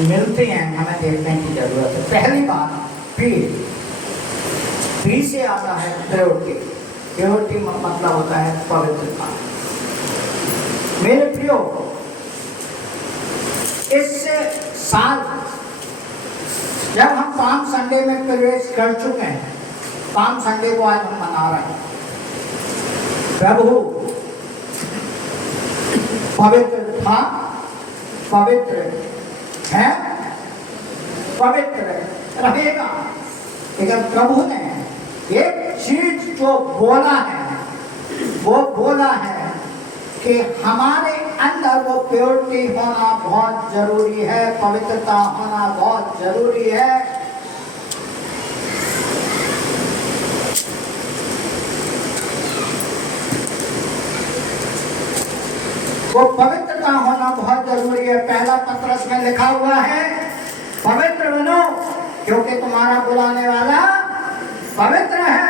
मिलते हैं हमें देखने की जरूरत है। पहली बात पी से आता है प्योरिटी। प्योरिटी मतलब होता है पवित्रता। मेरे प्रियो, इस साल जब हम पाम संडे में प्रवेश कर चुके हैं, पाम संडे को आज हम मना रहे हैं, प्रभु पवित्र था, पवित्र है, पवित्र रहेगा। लेकिन प्रभु ने एक चीज जो बोला है, वो बोला है कि हमारे अंदर वो प्योरिटी होना बहुत जरूरी है, पवित्रता होना बहुत जरूरी है। वो पवित्रता होना बहुत जरूरी है। पहला पत्रस में लिखा हुआ है, पवित्र बनो क्योंकि तुम्हारा बुलाने वाला पवित्र है।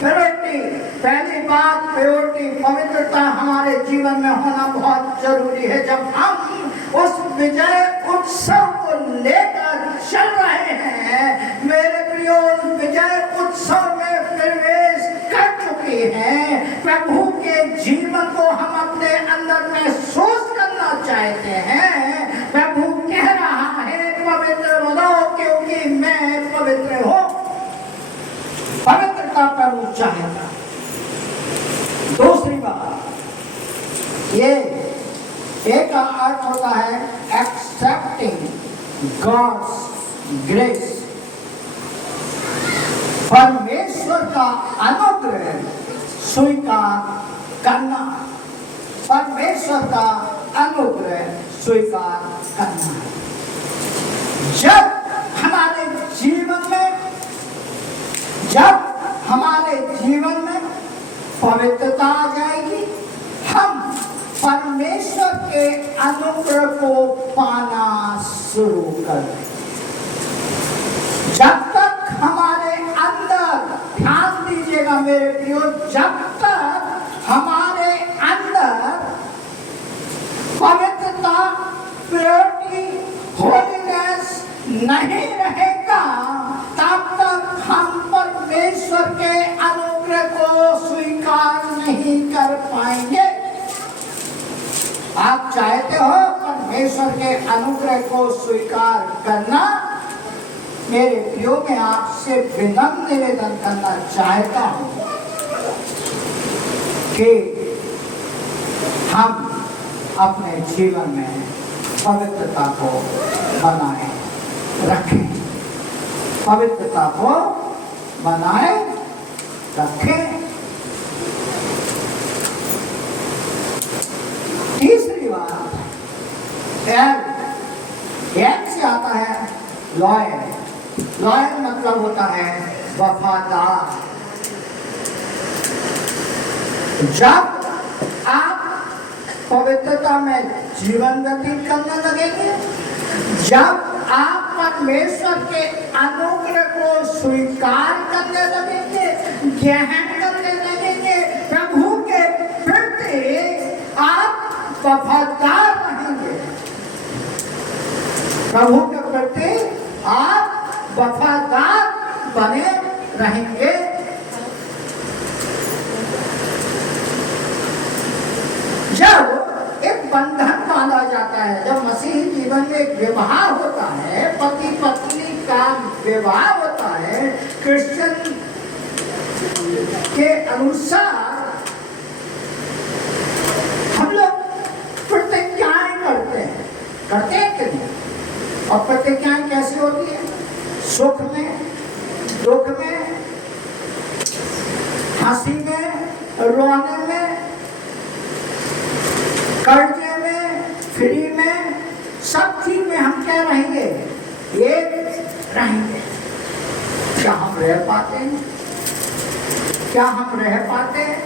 प्योरिटी, पहली बात प्योरिटी, पवित्रता हमारे जीवन में होना बहुत जरूरी है। जब हम उस विजय उत्सव को लेकर चल रहे हैं, मेरे प्रियो, उस विजय उत्सव में प्रवेश कर चुके हैं, प्रभु के जीवन को हम अपने अंदर महसूस करना चाहते हैं। प्रभु कह रहा है पवित्र बनो क्योंकि मैं पवित्र हूँ। पवित्रता प्रभु चाहेगा। दूसरी बात, ये एक का अर्थ होता है एक्सेप्टिंग गॉड्स ग्रेस, परमेश्वर का अनुग्रह स्वीकार करना, परमेश्वर का अनुग्रह स्वीकार करना। जब हमारे जीवन में, जब हमारे जीवन में पवित्रता आ जाएगी, हम परमेश्वर के अनुग्रह को पाना शुरू कर देंगे। जब तक हमारे अंदर, ध्यान दीजिएगा मेरे प्रियो, जब तक हमारे अंदर पवित्रता, प्योरिटी, होलीनेस नहीं रहेगा, तब तक हम परमेश्वर के अनुग्रह को स्वीकार नहीं कर पाएंगे। आप चाहते हो परमेश्वर के अनुग्रह को स्वीकार करना? मेरे प्रियो, मैं आपसे विनम्र निवेदन करना चाहता हूं कि हम अपने जीवन में पवित्रता को बनाए रखें, पवित्रता को बनाए रखें। तीसरी बात, एल से आता है लॉयल। लॉयल मतलब होता है वफादार। जब आप पवित्रता में जीवन व्यतीत करने लगेंगे, जब आप परमेश्वर के अनुग्रह को स्वीकार करने लगेंगे, ग्रहण करने लगेंगे, प्रभु के प्रति आप वफादार रहेंगे, प्रभु के प्रति आप वफादार बने रहेंगे। जब एक बंधन बांधा जाता है, जब मसीही जीवन में एक विवाह होता है, पति पत्नी का विवाह होता है, क्रिश्चियन के अनुसार हम लोग प्रतिज्ञाएं करते हैं कि नहीं? और प्रतिज्ञाएं कैसी होती है? सुख में, दुख में, हंसी में, रोने में, कर्जे में, फ्री में, सब चीज में हम क्या रहेंगे? एक रहेंगे। क्या हम रह पाते हैं? क्या हम रह पाते हैं?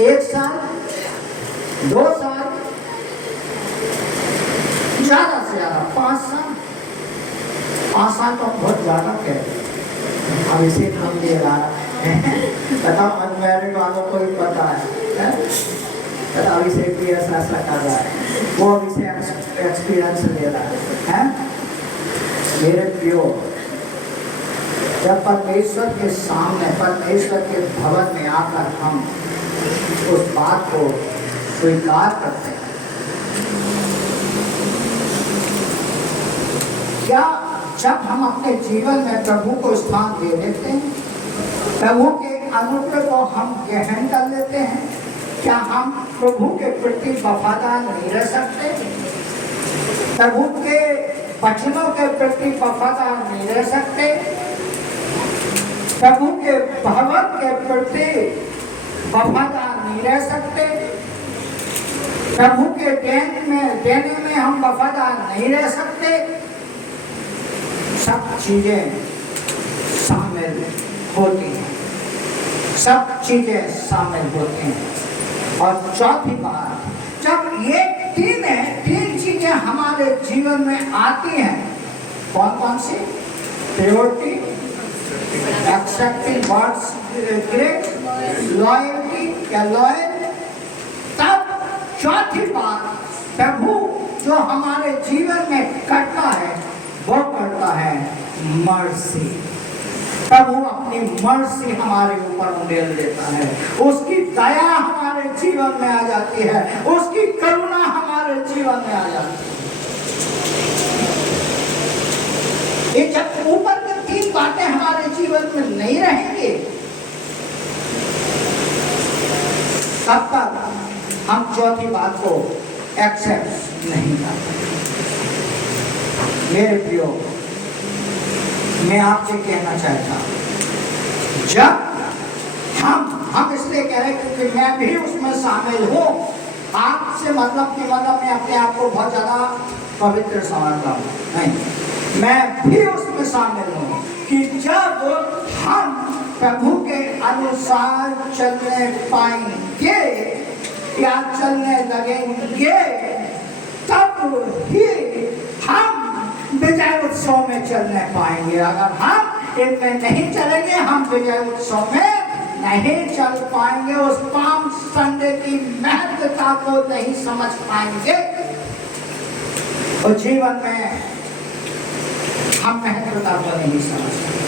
1 साल, 2 साल, ज्यादा से ज्यादा 5 साल। 5 साल तो बहुत ज्यादा कहते हैं। अब इसे हम ले रहा है बताओ, अनमैरिड वालों को भी पता है? अभिषेक भी ऐसा ऐसा कर रहा है, वो अभिषेक एक्सपीरियंस ले रहा है। मेरे प्रियो, जब परमेश्वर के सामने, परमेश्वर के भवन में आकर हम उस बात को स्वीकार करते हैं, क्या जब हम अपने जीवन में प्रभु को स्थान दे देते हैं, प्रभु के अनुग्रह को हम ग्रहण कर लेते हैं, क्या हम प्रभु के प्रति वफादार नहीं रह सकते? प्रभु के वचनों के प्रति वफादार नहीं रह सकते? प्रभु के भवन के प्रति वफादार नहीं रह सकते? प्रभु के देने में हम वफादार नहीं रह सकते? सब चीजें शामिल होती हैं, सब चीजें शामिल होती हैं। और चौथी बात, जब ये तीन चीजें हमारे जीवन में आती हैं, कौन कौन सी? Purity, excepting God's grace, loyalty या लॉयल। तब चौथी बात, प्रभु जो हमारे जीवन में करता है वो करता है मर्सी। प्रभु अपनी मर्सी हमारे ऊपर उंडेल देता है, उसकी दया हमारे जीवन में आ जाती है, उसकी करुणा हमारे जीवन में आ जाती है। ये जब ऊपर की तीन बातें हमारे जीवन में नहीं रहेंगी, तब तक हम चौथी बात को एक्सेप्ट नहीं करते। मेरे प्रियो, मैं आपसे कहना चाहता हूं, जब हम इसलिए कह रहे हैं क्योंकि मैं भी उसमें शामिल हूं। आपसे मतलब कि मैं अपने आप को बहुत ज्यादा पवित्र समझता हूं, नहीं, मैं भी उसमें शामिल हूं कि जब हम प्रभु के अनुसार चलने पाएंगे या चलने लगेंगे, तब ही हम विजय उत्सव में चलने पाएंगे। अगर हम इनमें नहीं चलेंगे, हम विजय उत्सव में नहीं चल पाएंगे, उस पाम संडे की महत्वता को नहीं समझ पाएंगे, और जीवन में हम महत्वता को नहीं समझ पाएंगे।